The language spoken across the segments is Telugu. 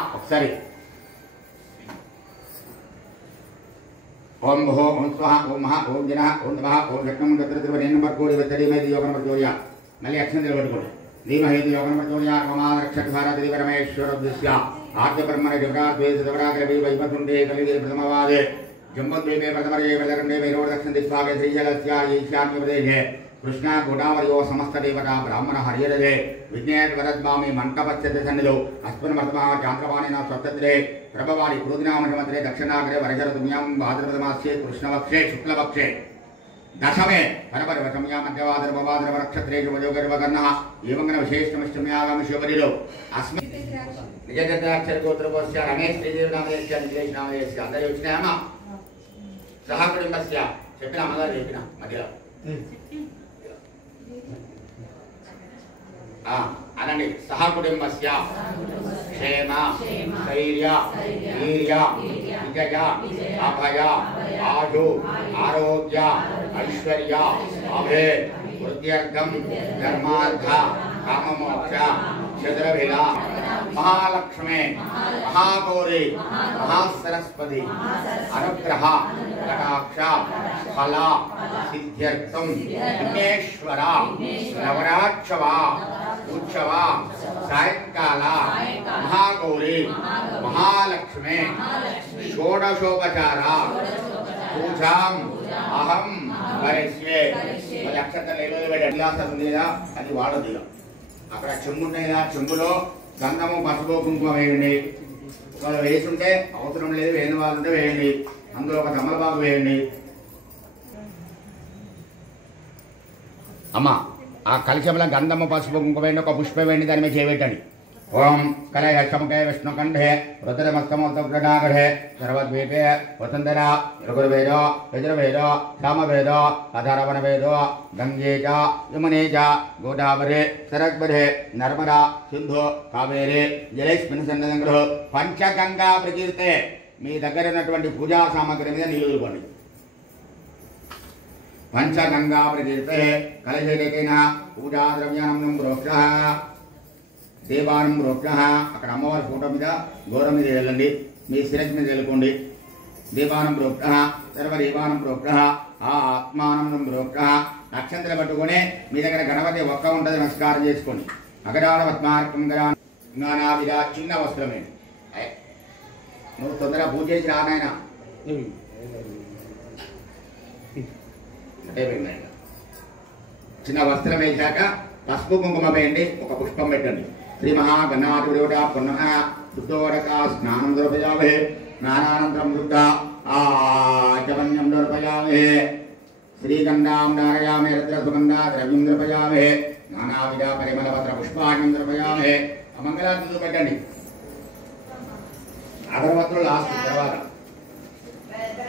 ఒకసారి ఓం భో ఓం స్వహ ఓం మహా ఓం జన ఓం నమః ఓం యజ్ఞం దత్రత్రివరేణ నంబర్ కోడి వెత్తడి మేది యోగ నంబర్ జోడియా మళ్ళీ అక్షంతలు పెట్టుకోండి ధీమహేతి యోగ నంబర్ జోడియా కమాద రక్షక భారతి పరమేశ్వర దృశ్య ఆద్య బ్రహ్మణ జగరాద్వేష దవరాగ్రవి వైపతుండే కలిగే ప్రథమవాదే జంబద్వీపే ప్రథమరే వదరండే వైరోడ దక్షిణ దిక్పాగే శ్రీశైలస్య ఈశాన్య ప్రదేశే కృష్ణ గోదావరియో సమస్త దేవత బ్రాహ్మణ హరియదే విజ్ఞేశ్వరద్వామి మంటపచ్చ సన్నిధౌ అస్మిన్ వర్తమా చాంద్రమాణిన స్వతంత్రే ప్రభవాడి కృతినామమంత్రే దక్షిణాగ్రే వరజరతుమ్యాం భాద్రపదమాస్యే కృష్ణవక్షే శుక్లవక్షే దశమే పరపరవశమ్యా మధ్యవాదరపవాదరవ నక్షత్రేషు వయోగర్వకర్ణః ఏవంగన విశేషమిష్టమ్యాగామి శివరిలో అస్మిన్ నిజగతాక్షర గోత్రకోస్య రమేష్ శ్రీదేవనామయస్య నిలేషనామయస్య అందరూ వచ్చినాయమ్మా సహకుటుంబస్య చెప్పిన అమ్మగారు చెప్పిన మధ్యలో అనండి సహకుటుంబస్య క్షేమ ధైర్య వీర్య విజయ అభయ ఆజు ఆరోగ్య ఐశ్వర్య అభే వృద్ధ్యర్థం ధర్మార్థ కామమోక్ష చతురభిల మహాలక్ష్మే మహాగౌరీ మహాసరస్వతి అనుగ్రహ కటాక్ష ఫల సిద్ధ్యర్థం విఘ్నేశ్వర నవరాక్షవ ఉత్సవ సాయంకాల మహాగౌరీ మహాలక్ష్మే షోడశోపచార పూజాం అహం కరిష్యే. మరి అక్షంతలు ఉందిగా అది వాడదు. అక్కడ చెంబు ఉన్నాయిగా, చెంబులో గంధము పసుపు కుంకుమ వేయండి. ఒకవేళ వేసుంటే అవసరం లేదు, వేయని వాళ్ళు ఉంటే వేయండి. అందులో ఒక తమలపాకు వేయండి. అమ్మ ఆ కలశంలో గంధము పసుపు కుంకుమ వేయండి, ఒక పుష్పం వేయండి, దాని మీద చేయబెట్టండి. ఓం కలయ సముఖే విష్ణుకంఠే రుద్రమస్తమోత్తగఢే సర్వద్వీపే వసుంధర ఋగుర్వేద యజుర్వేద సామవేద అధర్వణవేద గంగే చ యమునే చ గోదావరి సరస్వతి నర్మదా సింధు కావేరి జలేస్మిన్ సన్నిధింగ్రహ పంచగంగా ప్రకీర్తే. మీ దగ్గర ఉన్నటువంటి పూజా సామగ్రి మీద నీళ్లు వదులుకోండి. పంచగంగా ప్రకీర్తే కలశేన పూజా ద్రవ్యానం ప్రోక్ష దేవానం ప్రోక్ష. అక్కడ అమ్మవారి ఫోటో మీద గౌరవం మీద వెళ్ళండి, మీ శిరస్సు మీద వెళ్ళుకోండి. దేవానం ప్రోక్ష సర్వదేవానం ప్రోక్ష ఆత్మానం ప్రోక్ష. అక్షంతలు పట్టుకొని మీ దగ్గర గణపతి ఒక్క ఉంటుంది, నమస్కారం చేసుకోండి. అగరాడ పద్మార్కం గణావిధ చిన్న వస్త్రమే. నువ్వు తొందరగా పూజ చేసి రానాయన చిన్న వస్త్రం వేశాక పసుపు కుంకుమ వేయండి, ఒక పుష్పం పెట్టండి. శ్రీ మహాగణాధిపతి పునః శుద్ధోదక స్నానం ద్రవ్యామే. స్నానానంతరం శుద్ధ ఆచమన్యం ద్రవ్యామే. శ్రీగంధాం ధారయామే. రత్నసుగంధ ద్రవ్యం ద్రవ్యామే. నానావిధ పరిమళపత్ర పుష్పాణ్యం ద్రవ్యామే. మంగళారతులు పెట్టండి. అగరవత్తులు లాస్ట్ తర్వాత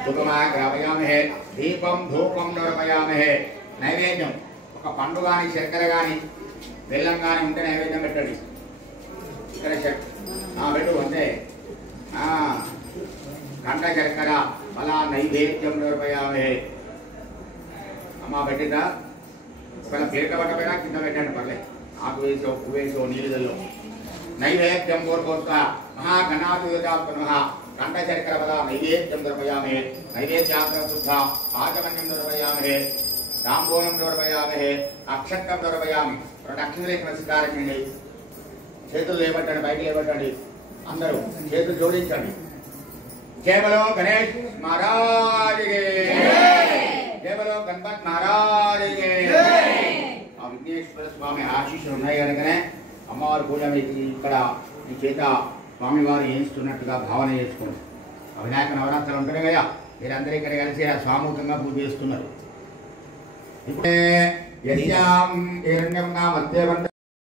ధూపమా గ్రాపయామే. దీపం ధూపం ద్రవ్యామే. నైవేద్యం ఒక పండు కానీ శర్కర కానీ బెల్లం కానీ ఉంటే నైవేద్యం పెట్టండి. ఇక్కడ పెట్టు అంతే. కంట శర్కర అలా నైవేద్యం నిర్వయామే. అమ్మ పెట్టిందా? ఒకవేళ పీరక పట్టపోయినా కింద పెట్టండి, పర్లేదు. ఆకు వేసో ఉప్పు వేసో నీళ్ళలో నైవేద్యం కోరుకోస్తా. మహాగణాధిపతి కంట శర్కర పద నైవేద్యం నిర్వయామే. నైవేద్యాగ్ర శుద్ధ ఆచమన్యం నిర్వయామే. తాంబూలం దూరపయామే. అక్షంతం దూరపయామి. రెండు అక్షంతలేసి నమస్కారం చేయండి. చేతులు లేబట్టండి, బయట లేబట్టండి. అందరూ చేతులు జోడించండి. జయబలో గణేష్ మహారాజుగే, జయబలో గణపతి మహారాజుగే. ఆ విఘ్నేశ్వర స్వామి ఆశీస్సులు ఉన్నాయి కనుకనే అమ్మవారి పూజ ఇక్కడ ఈ చేత స్వామివారు చేయిస్తున్నట్టుగా భావన చేసుకోండి. వినాయక నవరాత్రులు ఉంటున్నాయి కదా, మీరందరూ ఇక్కడ కలిసి సామూహికంగా పూజ చేస్తున్నారు. ఇప్పుడే యస్యాం హిరణ్యం నామత్యేవంత